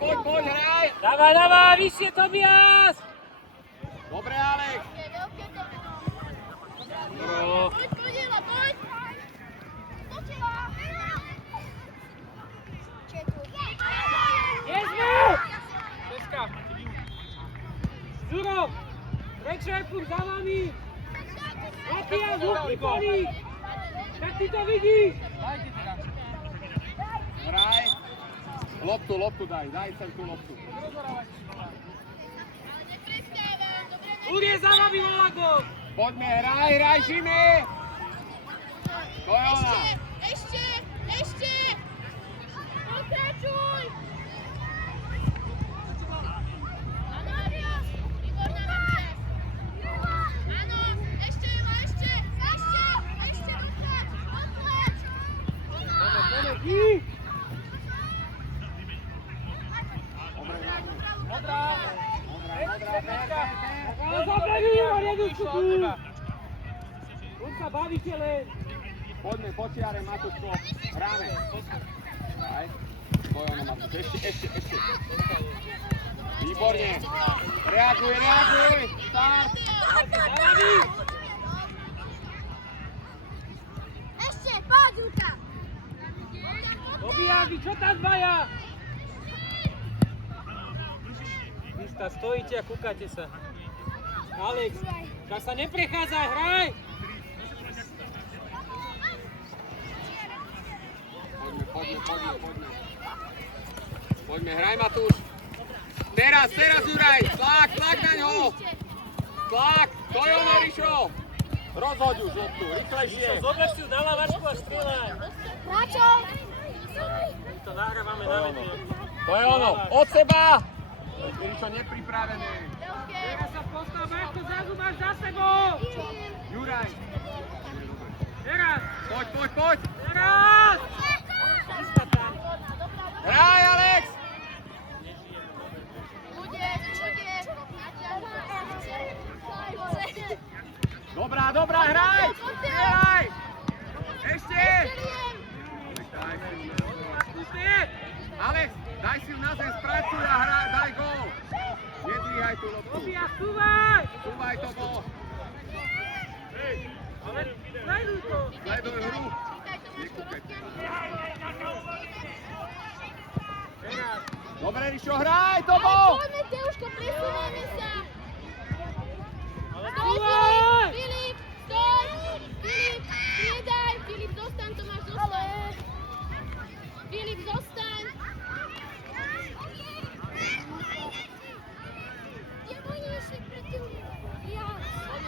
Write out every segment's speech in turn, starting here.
poď, hraj! Dávaj, vyššie, Tobias! Dobre, Alex! No. Ježme! Česka. Zuro, Rečerpum za vami! Matias, hukni po nich! Tak ty to vidíš! Hraj! Loptu daj sem tú loptu. Urie za vami, Valago! Poďme, hraj, Žimy! To je ona! Ešte! Pokračuj! Áno, Arias! Výborná Arias! Áno, ešte, Eva, ešte! Odleď! Modrá! Ale zabrali ho, Redúčku tu! On sa bavíte len! Poďme, počiare, Matuško, hráme. Hraj. To je ono, Matuš, ešte. Výborne. Reaguj! Start! Ešte, poď, Ruka! Dobíjali, čo tam dvaja? Vy stojíte a kúkate sa. Alex, tak sa neprechádzaj, hraj! Poďme, hraj, Matúš. Teraz, Juraj, tlak na ňo. Tlak, to je ono, Rišo. Rozhoď už loptu, rýchlejšie. Zober si ju na lavačku a strieľaj. Hráčov! My to nahrávame na video. To je ono, od seba. Rišo, nepripravené. Teraz sa postav, Marko, zrazu máš za sebou. Juraj. Teraz. Poď. Teraz. Hraj, Alex. Dobrá, hraj. Hraj. Ešte. Alex, daj si ju na zem, spracuj a hraj, daj gól. Nedvíhaj tú loptu. Tobias, súvaj. Súvaj to gól. Ale sleduj to. Sleduj hru. Nekúkaj. Dobre, Rišo, hraj, to bol. Poďme, Teuško, presúvame sa. Súvaj. Filip, stoj. Filip, striedaj. Filip, zostaň, Tomáš, zostaň. Filip, zostaň.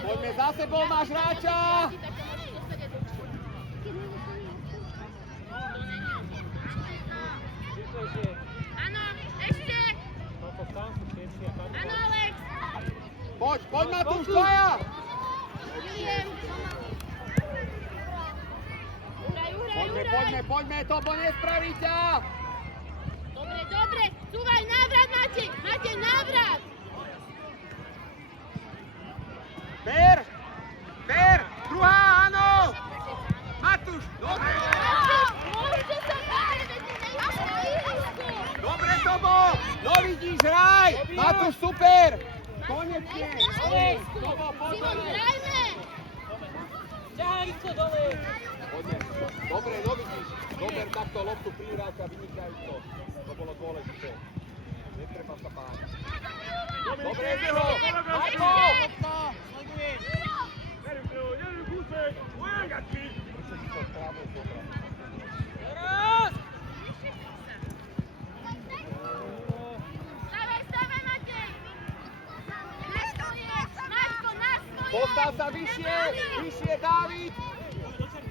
Poďme za sebou, máš hráča. Áno, ešte. Áno, Alex. Poď, Matúš, tvoja. William. Poďme, to bo nespraví ťa. Dobre, súvaj, návrat, Matej, návrat. Ber, druhá, áno. Matúš, dobre. Môžete sa vyhrať, Dobre to bol. No vidíš, hraj. Matúš, super. Konečne. Simon, hrajme. Ťahaj rýchlo dole. Poďme. Dobre, no vidíš. Dober takto loptu prihráča, vynikajúco. To bolo dôležité. Netreba sa báť. Dobre, Ezeho. Marko. Teraz. Stavaj, Matej. Maťko, na svoje. Postav sa vyššie, Dávid.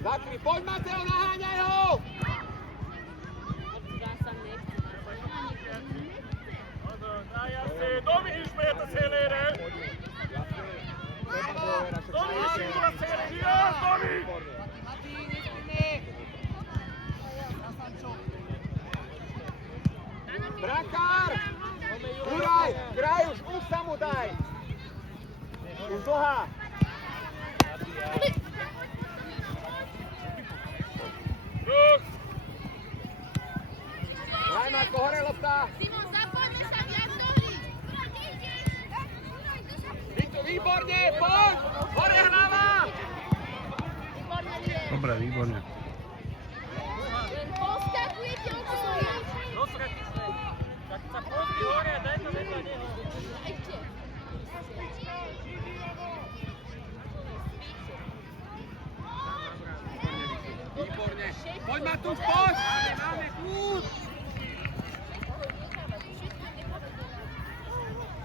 Zakry, poď Mateo, naháňaj ho. Domihyšme je to celére! Domihyšme to celére! Domi! Brankár! Juraj, kraj už sa mu daj. Už dlhá. Hraj, Marko, hore lopta. Simon, zapoj. poď! Hore hlava! Výborne, Liam. Dobre, výborne. Len poskakujete okolo. Tak sa poďte hore a daj to vedľa neho. Ešte. Výborne. Poď Matúš, poď! Máme kľúč.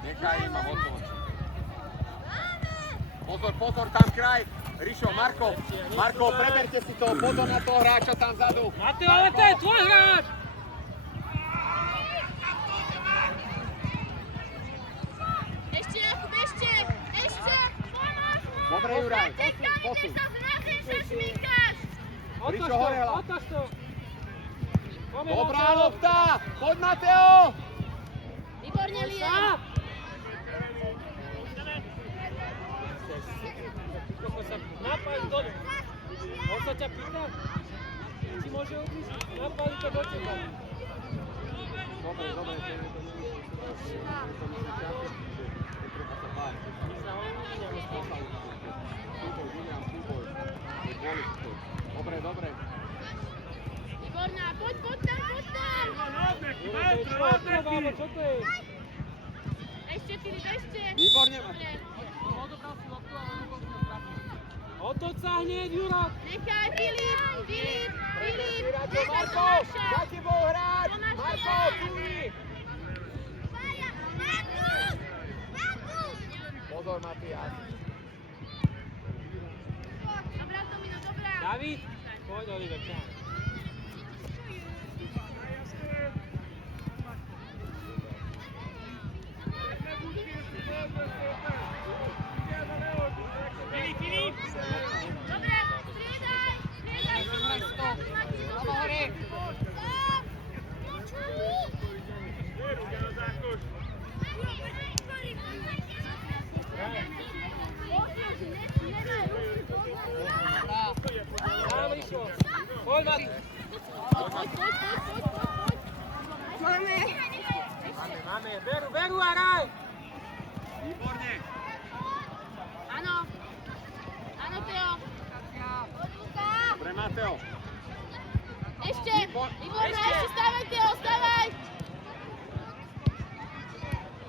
Nechaj im a hotovo. Pozor, pozor, tam kraj. Rišo, Marko, preberte si toho, pozor na toho hráča tam vzadu. Mateo, ale to je tvoj hráč. Ešte, Jakub, ešte. Dobre, Juraj, posuň. Otoč Rišo, hore to, hľad. otoč to. Poďme, Dobrá Mateo. lopta, poď Mateo. Výborne, Liam. Sa. Napáď dole. On sa ťa pýta, či môže ubliť, napáď to do teba. Dobre, to nie je to Dobre. Výborná, poď tam. Čo to je? Ešte, Filip, ešte. Výborne, Dobre. Otoč sa hneď, Juro. Nechaj, Filip. Nechaj to Marko, naša. za tebou hrať. Tomáš, Marko, Liam. cúvni. Pozor, Matias. Dobrá, Domino, dobrá. David, poď, Oliver, ťa. Dobre, striedaj. Dám, Rišo. Poď, Mati. Máme, beru a raj. Výborne. Áno, Teo. Dobre, Mateo. Ešte, výborná, ešte stávaj, Teo, stávaj.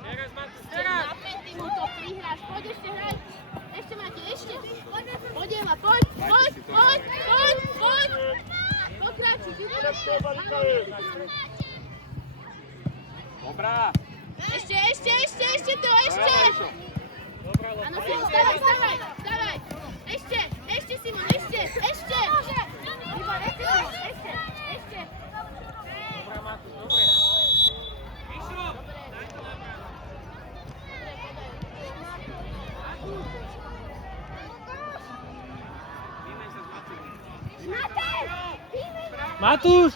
Teraz, Mati, Ešte teraz. napätý mu to prihráš, poď ešte hraj. Ešte máte, ešte. Poď, Ema, poď. Pokračuj, výborne. Dobrá. Ešte, Teo, ešte. Áno, Simon, stávaj. Ešte, Simon, ešte. Výborne, ešte. Dobrá, Mati, dobre. Rišo. Matúš!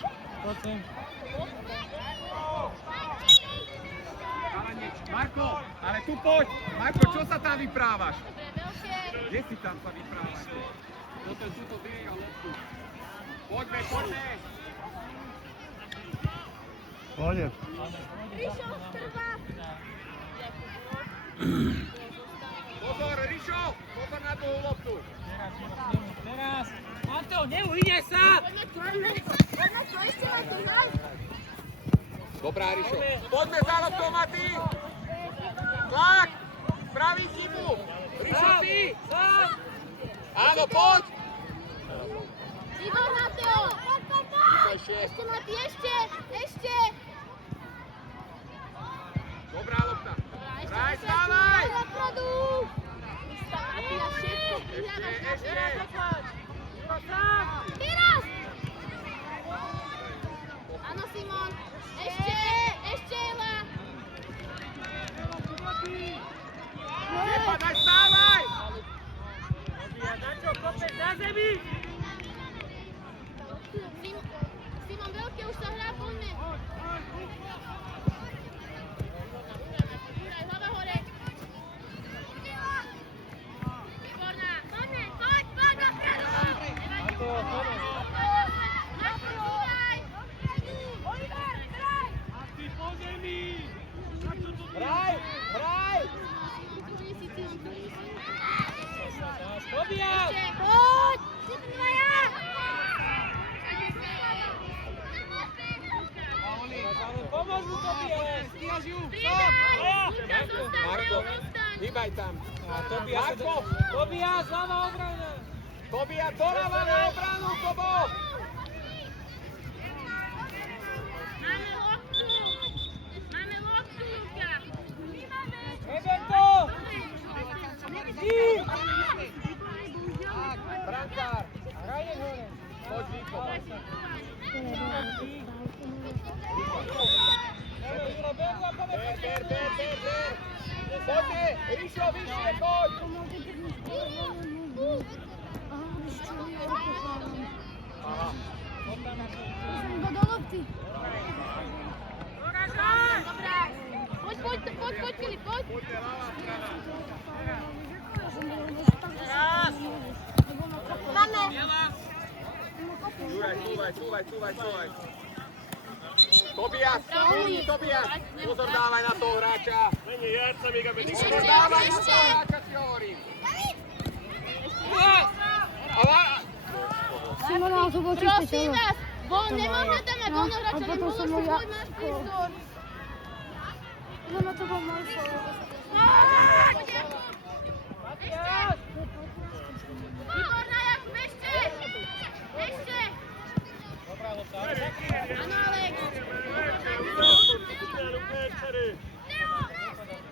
Marko, ale tu poď. Marko, čo sa tam vyprávaš? Dobre, veľké. Kde si tam sa vyprávaš? Toto je túto dvíha loptu. Poďme. Pôjde. Rišo, trvá. Pozor, Rišo, pozor na tú loptu. Teraz. Mateo, neuhynie sa! Poďme, ešte máte, hraj. Dobrá, Rišo. Poďme za loptou, Mati. Tlak. Spraví chybu. Rišo, ty. Áno, poď. Výborná, Teo. Ešte. Ešte, Mati, ešte. Dobrá lopta. Dobrá, ešte Hraj, pokračuj, stávaj. hraj dopredu. Mati na všetko prihrávaš, na Ešte. teraz dokáč. Sám! Teraz! Áno, Simon. Ešte, Ela. Nepadaj, stávaj. Na čo kopeš na zemi? Simon, veľké už sa hrá, poďme. Juraj, hlava hore. Výborná. Poďme, poď, dopredu. Mateo, Ťaž ju! Marko, hýbaj tam. Marko, Tobias, ľava obrana! Tobias, doľava na obranu, Tobo! Máme loptu, Luka! Eberto! Ty! Brankár, Hraješ hore! poď výkon. Ber. Poďme, Ríšo, vyššie, poď! Aha. Dobrá. Poď, Filip, poď. Poďme, ľavá strana. Máme. Juraj, cúvaj. Tobias, Tobias, pozor dávaj na toho hráča. Mennyi játsz, amíg a meddig Pozor dávaj na toho hráča, si hovorím. Prosím vás, nemohla tam mať onohrača, ale mohla si svoj máš prístor. Ono to bol môj fór. Výborná, Jakub, ešte! Áno, Alex.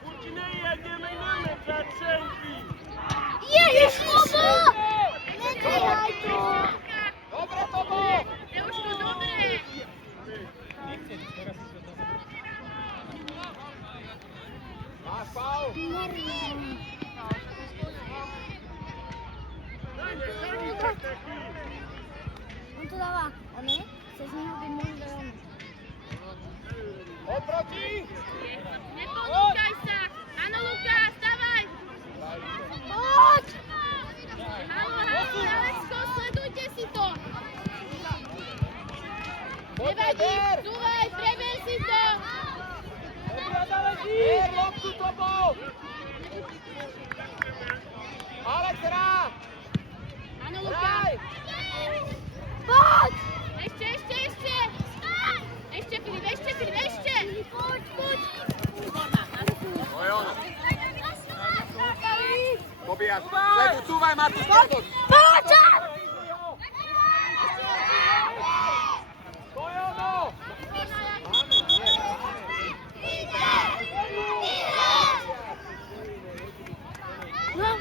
Urči ne ijedjél, meg nem ment rád senki! Ježiš, Bobo! Nedejaj to! Dobre, Tobo! Je už to dobré. Máš faul? On to dáva, a ne? Se z neho by mohli dať. Oproti! Nepodúkaj sa! Áno, Luka, stavaj! Poď! Áno, Alexko, sledujte si to! Nevadí, cúvaj, preber si to! Ber loptu, Tobo! Alex, hrá! Áno, Luka! Hraj! Poď! Ešte! Ešte, Filip, ešte! Poď! To je ono. Tobias, sleduj, cúvaj, Martin, sleduj! Poď! To je ono! No.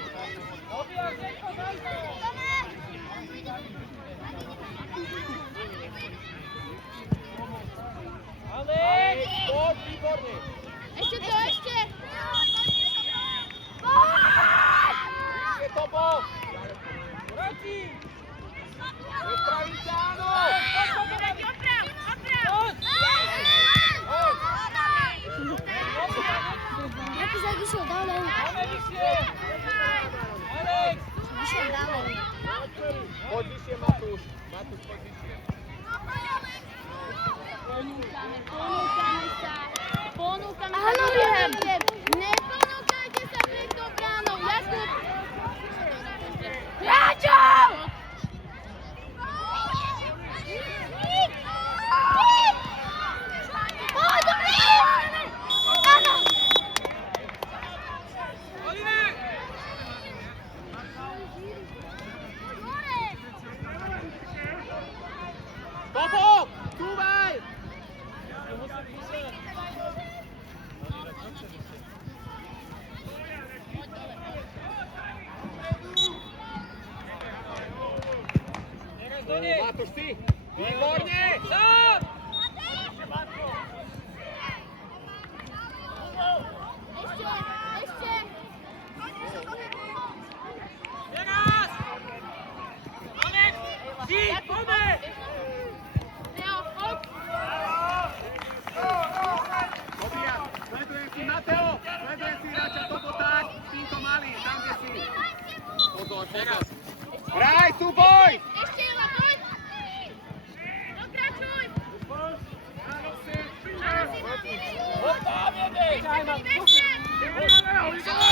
Alex! Poď, výborne! Ešte! Vyššie, Tobo! Proti! Vypraví sa, áno! Nevadí, oprav! Jaký sa vyšiel ďalej? Máme vyššie! Alex! Vyšiel ďalej. Poď vyššie, Matúš. Matúš, poď vyššie. Ponúkame sa! Áno, viem. Neponúkajte sa pred tou bránou! Jakub! Hráčov! Oliver! Tobo, cúvaj! Teraz do nej! Matúš, ty! Výborne! Sám! Ešte! Teraz! Alex! Ty, poďme! Leo, poď! Tobias, sledujem si Mateo, sledujem si hráča Tobo tak, týmto malý, tam kde si. Pozor. Hraj, súboj! Ešte, Ela, poď! Pokračuj! Tam jedeš! Ešte!